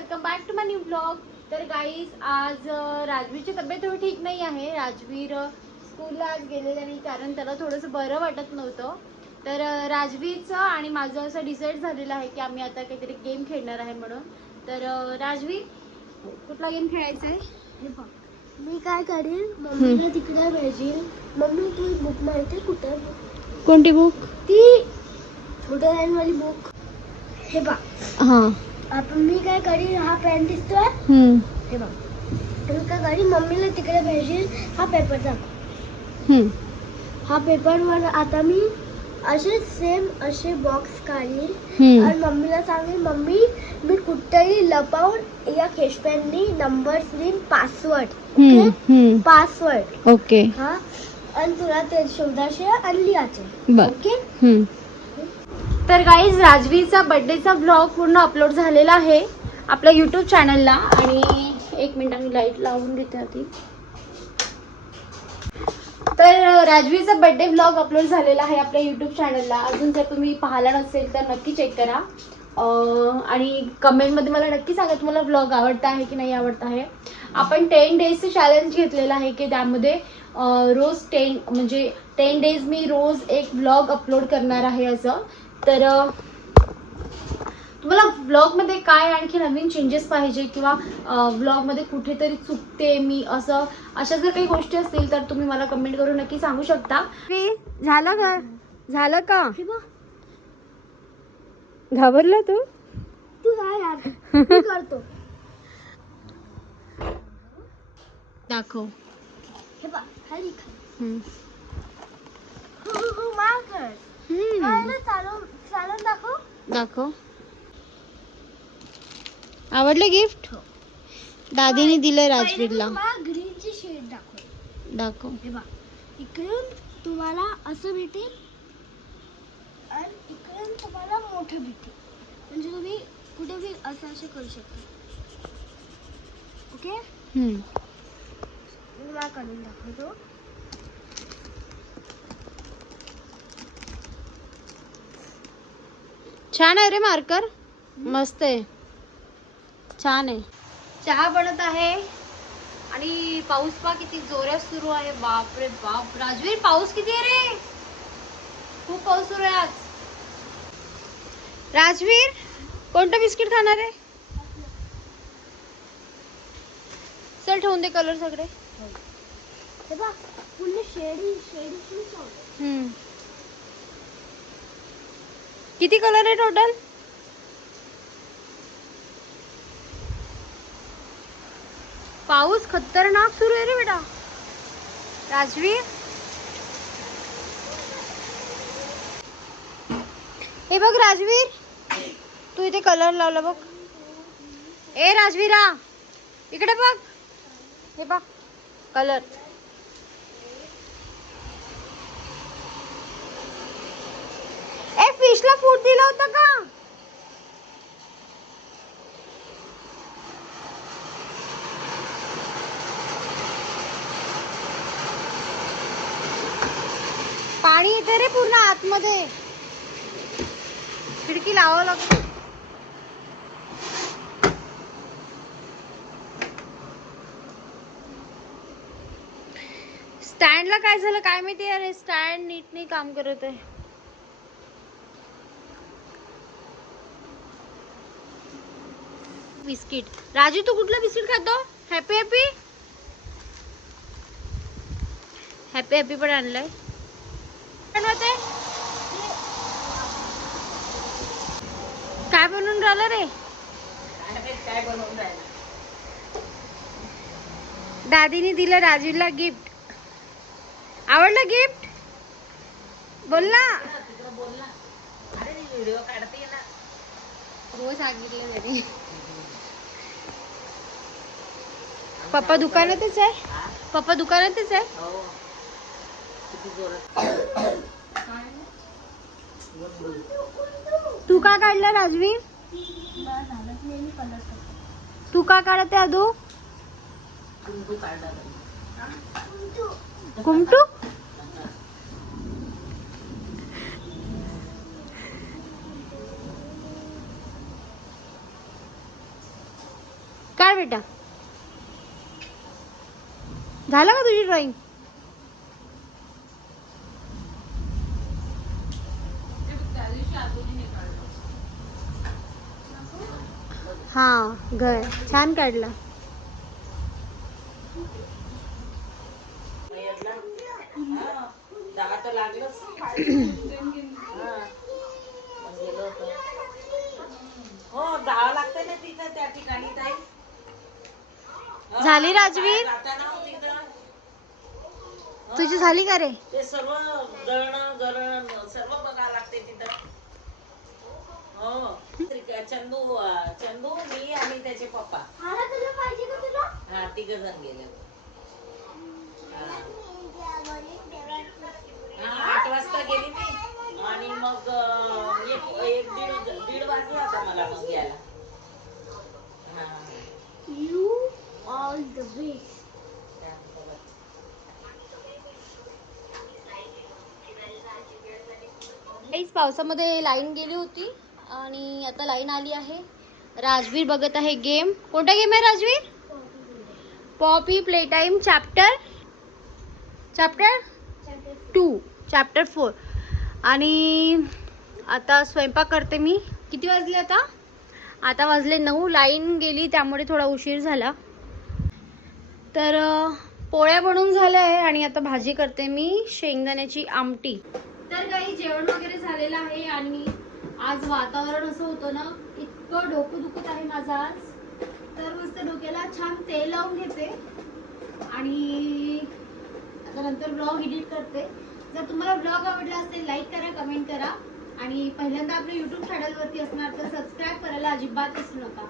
Welcome back to my new blog. तर guys आज राजवीरची तब्येत थोडी ठीक नाही आहे. राजवीर स्कूलला आज गेलेला नाही कारण त्याला थोडंसं बरं वाटत नव्हतं. तर राजवीरचं आणि माझं असं डिसाईड झालेलं आहे की आम्ही आता काहीतरी गेम खेळणार आहे म्हणून. तर राजवीर कुठला गेम खेळायचा आहे हे बघ. मी काय करेन? मम्मीला तिकडे भेजेल मम्मी तू बुक माहिती कुठे? कोणती बुक ती छोट्या वाली बुक हे बघ. हां. आपण मी काय करीन हा पेन दिसतोय. हे बघ. मी काय करीन मम्मीला तिकडे भेजेल हा पेपर दाखव हा पेपरवर आता मी असे सेम असे बॉक्स काढील आणि मम्मीला सांगेल मम्मी मी कुठेही लपवून या केशपेननी नंबर लिहिन पासवर्ड ओके पासवर्ड ओके हा? आणि तुला ते शोधायचे आणि लिहायचे ओके तर गाईज राजवीरचा बड्डेचा ब्लॉग पूर्ण अपलोड झालेला आहे आपल्या यूट्यूब चॅनलला आणि एक मिनिट मी लाइट लावून घेते आधी. तर राजवीचा राजवीरचा ब्लॉग अपलोड झालेला आहे आपल्या यूट्यूब चॅनलला अजून जर तुम्ही पाहिला नसेल तर नक्की चेक करा. आणि कमेंटमध्ये मला नक्की सांगा तुम्हाला ब्लॉग आवडता आहे की नाही आवडता आहे. आपण टेन डेजचं चॅलेंज घेतलेलं आहे की त्यामध्ये रोज टेन म्हणजे टेन डेज मी रोज एक ब्लॉग अपलोड करणार आहे असं. तर तुम्हाला ब्लॉगमध्ये काय आणखी नवीन चेंजेस पाहिजे किंवा ब्लॉगमध्ये कुठेतरी चुकते मी असं अशा जर काही गोष्टी असतील तर तुम्ही मला कमेंट करून नक्की सांगू शकता. झालं का झालं का? घाबरला तू? तू करतो. दाखव. हे हु, हु, हु, दाखव. आवडलं गिफ्ट? दादीने दिलंय राजवीरला. ग्रीनची शेड दाखव दाखव. हे इकडून तुम्हाला असं भेटेल आणि इकडून तुम्हाला मोठं भेटेल. म्हणजे तुम्ही कुठे बी असं असं करू शकता. ओके? मला करून दाखवतो. छान आहे रे मार्कर. मस्त आहे. छान आहे. चहा बनत आहे. आणि पाऊस पा किती जोरात सुरू आहे. बाप रे बाप. राजवीर पाऊस किती आहे रे? खूप पाऊस सुरू आहे आज. राजवीर कोणतं बिस्किट खाणार आहे? चल ठेवून दे कलर सगळे. हे शेडी शेडी. किती कलर आहे टोटल पाऊस खतरनाक सुरू आहे रे बेटा. राजवीर? हे बघ राजवीर तू इथे कलर लावला बघ. ए राजवीरा इकडे बघ. हे बघ कलर ए फिशला फूड दिलं होतं का? पाणी येते रे पूर्ण आतमध्ये. खिडकी लावावं लागतं. स्टँडला काय झालं काय माहिती अरे स्टँड नीट नाही काम करत आहे. बिस्किट. राजू तू कुठलं बिस्किट खातो? हॅपी हॅपी हॅपी हॅपी पण आणलंय. बनवते? काय बनवून राहिलं रे? दादीने दिलं राजूला गिफ्ट आवडलं गिफ्ट बोल ना. रोज सांगितलं पप्पा दुकानातच आहे? पप्पा दुकानातच आहे? तू का काढला राजवीर तू का काढते अदू? कुमटू बेटा झालं का तुझी ड्रॉइंग? हा घर छान काढलं. दहा तर तुझी झाली का रे? ते सर्व दळणं गरण सर्व बघावं लागते तिथं. हो. चंदू चंदू मी आणि त्याचे पप्पा. मला तुला पाहिजे का तुला? हा तिघ जण गेले हा. हा, आठ वाजता गेली मी आणि मग अं, एक एक दीड दीड वाजला होता मला मग यायला हा. यू ऑल द बेस्ट काहीच पावसामध्ये लाईन गेली होती आणि आता लाईन आली आहे. राजवीर बघत आहे गेम. कोणता गेम आहे Rajveer? Poppy Playtime chapter. Chapter? Two. Chapter four. आणि आता स्वयंपाक करते मी. किती वाजले आता? आता वाजले नऊ. लाईन गेली त्यामुळे थोडा उशीर झाला. तर पोळ्या बनून झाल्या आहे आणि आता भाजी करते मी शेंगदाण्याची आमटी. तर काही जेवण वगैरे झालेलं आहे आणि आज वातावरण असं होतं ना इतकं डोकं दुखत आहे माझं आज. तर मस्त डोक्याला छान तेल लावून घेते. आणि आता नंतर ब्लॉग एडिट करते. जर तुम्हाला ब्लॉग आवडला असेल लाईक करा कमेंट करा. आणि पहिल्यांदा आपल्या युट्यूब चॅनलवरती असणार तर सबस्क्राईब करायला अजिबात विसरू नका.